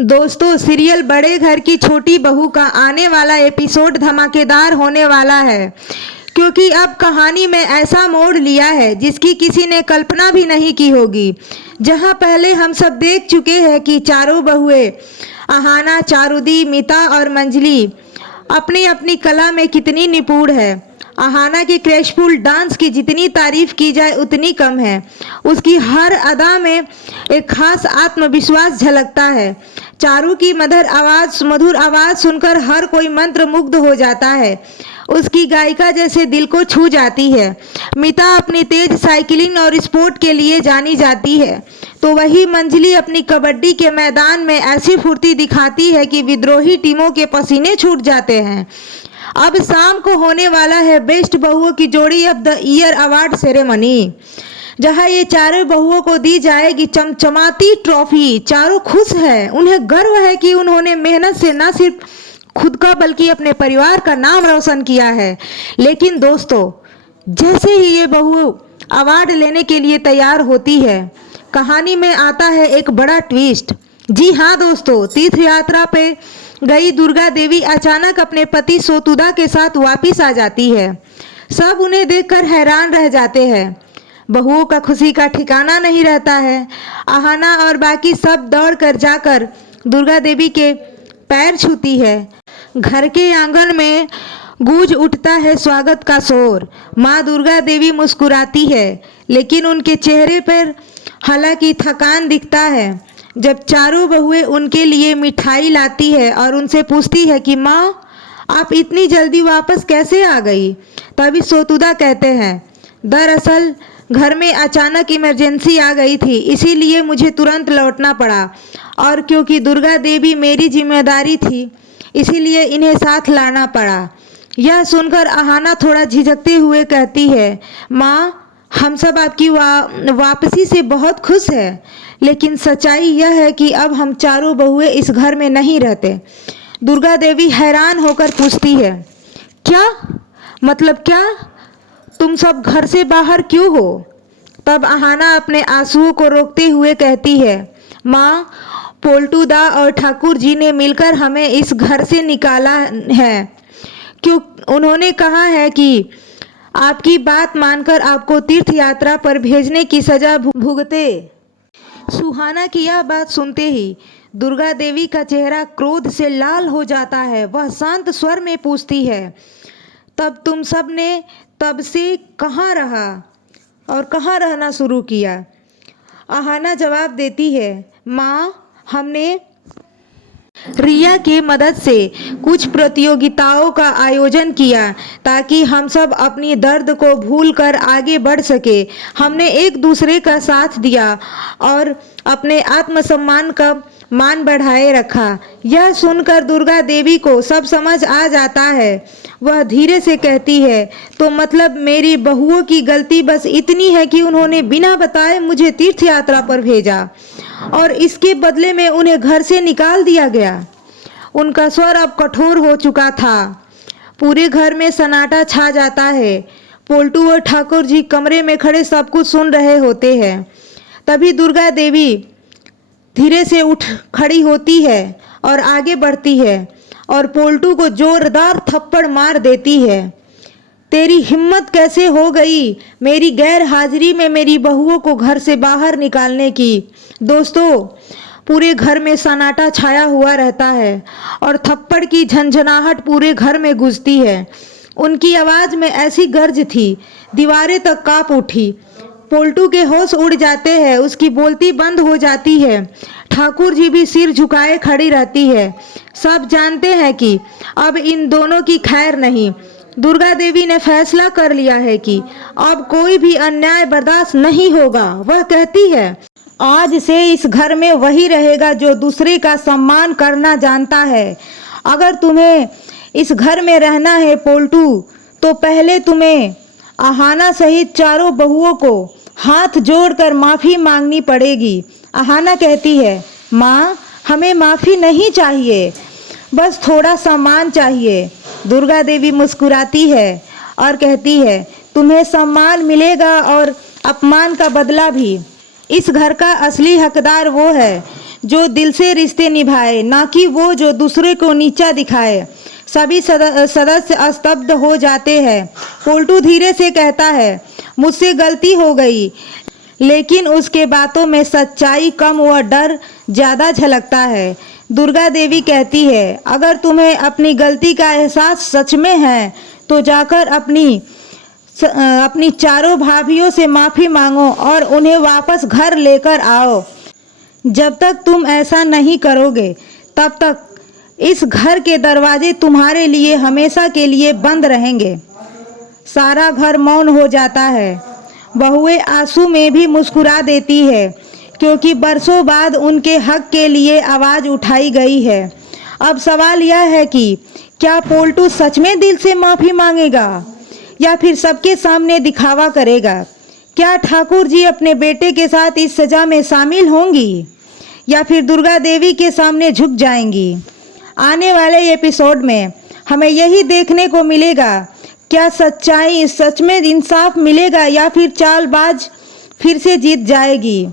दोस्तों, सीरियल बड़े घर की छोटी बहू का आने वाला एपिसोड धमाकेदार होने वाला है, क्योंकि अब कहानी में ऐसा मोड़ लिया है जिसकी किसी ने कल्पना भी नहीं की होगी। जहां पहले हम सब देख चुके हैं कि चारों बहुएं अहाना, चारुदी, मिता और मंजली अपनी अपनी कला में कितनी निपुण है। अहाना के क्रैशफुल डांस की जितनी तारीफ की जाए उतनी कम है। उसकी हर अदा में एक खास आत्मविश्वास झलकता है। चारू की मधुर आवाज सुनकर हर कोई मंत्र मुग्ध हो जाता है। उसकी गायिका जैसे दिल को छू जाती है। मिता अपनी तेज साइकिलिंग और स्पोर्ट के लिए जानी जाती है, तो वही मंजली अपनी कबड्डी के मैदान में ऐसी फुर्ती दिखाती है कि विद्रोही टीमों के पसीने छूट जाते हैं। अब शाम को होने वाला है बेस्ट बहुओं की जोड़ी of the year award ceremony, जहां ये चारों बहुओं को दी जाएगी चमचमाती ट्रॉफी। चारों खुश हैं, उन्हें गर्व है कि उन्होंने मेहनत से न सिर्फ खुद का बल्कि अपने परिवार का नाम रोशन किया है। लेकिन दोस्तों, जैसे ही ये बहू अवार्ड लेने के लिए तैयार होती है, कहानी में आता है एक बड़ा ट्विस्ट। जी हाँ दोस्तों, तीर्थ यात्रा पे गई दुर्गा देवी अचानक अपने पति सोतुदा के साथ वापिस आ जाती है। सब उन्हें देखकर हैरान रह जाते हैं। बहुओं का खुशी का ठिकाना नहीं रहता है। आहाना और बाकी सब दौड़ कर जाकर दुर्गा देवी के पैर छूती है। घर के आंगन में गूंज उठता है स्वागत का शोर। माँ दुर्गा देवी मुस्कुराती है, लेकिन उनके चेहरे पर हालांकि थकान दिखता है। जब चारों बहुएं उनके लिए मिठाई लाती है और उनसे पूछती है कि माँ, आप इतनी जल्दी वापस कैसे आ गई, तभी सोतुदा कहते हैं, दरअसल घर में अचानक इमरजेंसी आ गई थी, इसीलिए मुझे तुरंत लौटना पड़ा, और क्योंकि दुर्गा देवी मेरी जिम्मेदारी थी, इसीलिए इन्हें साथ लाना पड़ा। यह सुनकर आहाना थोड़ा झिझकते हुए कहती है, माँ, हम सब आपकी वापसी से बहुत खुश हैं, लेकिन सच्चाई यह है कि अब हम चारों बहुएं इस घर में नहीं रहते। दुर्गा देवी हैरान होकर पूछती है, क्या मतलब, क्या तुम सब घर से बाहर क्यों हो? तब आहाना अपने आंसुओं को रोकते हुए कहती है, माँ, पोल्टूदा और ठाकुर जी ने मिलकर हमें इस घर से निकाला है, क्यों उन्होंने कहा है कि आपकी बात मानकर आपको तीर्थ यात्रा पर भेजने की सजा भुगते। सुहाना की यह बात सुनते ही दुर्गा देवी का चेहरा क्रोध से लाल हो जाता है। वह शांत स्वर में पूछती है, तब तुम सब ने तब से कहाँ रहा और कहाँ रहना शुरू किया? आहाना जवाब देती है, माँ, हमने रिया की मदद से कुछ प्रतियोगिताओं का आयोजन किया ताकि हम सब अपनी दर्द को भूलकर आगे बढ़ सके। हमने एक दूसरे का साथ दिया और अपने आत्मसम्मान का मान बढ़ाए रखा। यह सुनकर दुर्गा देवी को सब समझ आ जाता है। वह धीरे से कहती है, तो मतलब मेरी बहुओं की गलती बस इतनी है कि उन्होंने बिना बताए मुझे तीर्थ यात्रा पर भेजा और इसके बदले में उन्हें घर से निकाल दिया गया। उनका स्वर अब कठोर हो चुका था। पूरे घर में सन्नाटा छा जाता है। पोल्टू और ठाकुर जी कमरे में खड़े सब कुछ सुन रहे होते हैं। तभी दुर्गा देवी धीरे से उठ खड़ी होती है और आगे बढ़ती है और पोल्टू को जोरदार थप्पड़ मार देती है। तेरी हिम्मत कैसे हो गई मेरी गैर हाजिरी में मेरी बहुओं को घर से बाहर निकालने की? दोस्तों, पूरे घर में सन्नाटा छाया हुआ रहता है और थप्पड़ की झंझनाहट पूरे घर में गूंजती है। उनकी आवाज़ में ऐसी गर्ज थी, दीवारें तक कांप उठी। पोल्टू के होश उड़ जाते हैं, उसकी बोलती बंद हो जाती है। ठाकुर जी भी सिर झुकाए खड़ी रहती है। सब जानते हैं कि अब इन दोनों की खैर नहीं। दुर्गा देवी ने फैसला कर लिया है कि अब कोई भी अन्याय बर्दाश्त नहीं होगा। वह कहती है, आज से इस घर में वही रहेगा जो दूसरे का सम्मान करना जानता है। अगर तुम्हें इस घर में रहना है पोल्टू, तो पहले तुम्हें आहाना सहित चारों बहुओं को हाथ जोड़कर माफ़ी मांगनी पड़ेगी। आहाना कहती है, माँ, हमें माफ़ी नहीं चाहिए, बस थोड़ा सम्मान चाहिए। दुर्गा देवी मुस्कुराती है और कहती है, तुम्हें सम्मान मिलेगा और अपमान का बदला भी। इस घर का असली हकदार वो है जो दिल से रिश्ते निभाए, ना कि वो जो दूसरे को नीचा दिखाए। सभी सदस्य स्तब्ध हो जाते हैं। पोल्टू धीरे से कहता है, मुझसे गलती हो गई, लेकिन उसके बातों में सच्चाई कम व डर ज़्यादा झलकता है। दुर्गा देवी कहती है, अगर तुम्हें अपनी गलती का एहसास सच में है तो जाकर अपनी चारों भाभियों से माफ़ी मांगो और उन्हें वापस घर लेकर आओ। जब तक तुम ऐसा नहीं करोगे तब तक इस घर के दरवाजे तुम्हारे लिए हमेशा के लिए बंद रहेंगे। सारा घर मौन हो जाता है। बहुएं आंसू में भी मुस्कुरा देती है, क्योंकि बरसों बाद उनके हक के लिए आवाज़ उठाई गई है। अब सवाल यह है कि क्या पोल्टू सच में दिल से माफ़ी मांगेगा या फिर सबके सामने दिखावा करेगा? क्या ठाकुर जी अपने बेटे के साथ इस सज़ा में शामिल होंगी या फिर दुर्गा देवी के सामने झुक जाएंगी? आने वाले एपिसोड में हमें यही देखने को मिलेगा। क्या सच्चाई सच में इंसाफ मिलेगा या फिर चालबाज फिर से जीत जाएगी?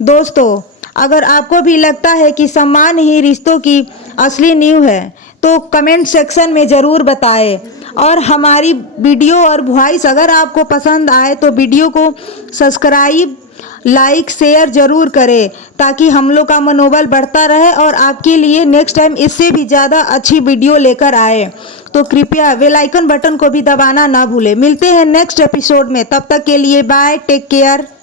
दोस्तों, अगर आपको भी लगता है कि सम्मान ही रिश्तों की असली नींव है तो कमेंट सेक्शन में ज़रूर बताएं। और हमारी वीडियो और वॉइस अगर आपको पसंद आए तो वीडियो को सब्सक्राइब, लाइक, शेयर ज़रूर करें, ताकि हम लोग का मनोबल बढ़ता रहे और आपके लिए नेक्स्ट टाइम इससे भी ज़्यादा अच्छी वीडियो लेकर आए। तो कृपया बेल आइकन बटन को भी दबाना ना भूलें। मिलते हैं नेक्स्ट एपिसोड में, तब तक के लिए बाय, टेक केयर।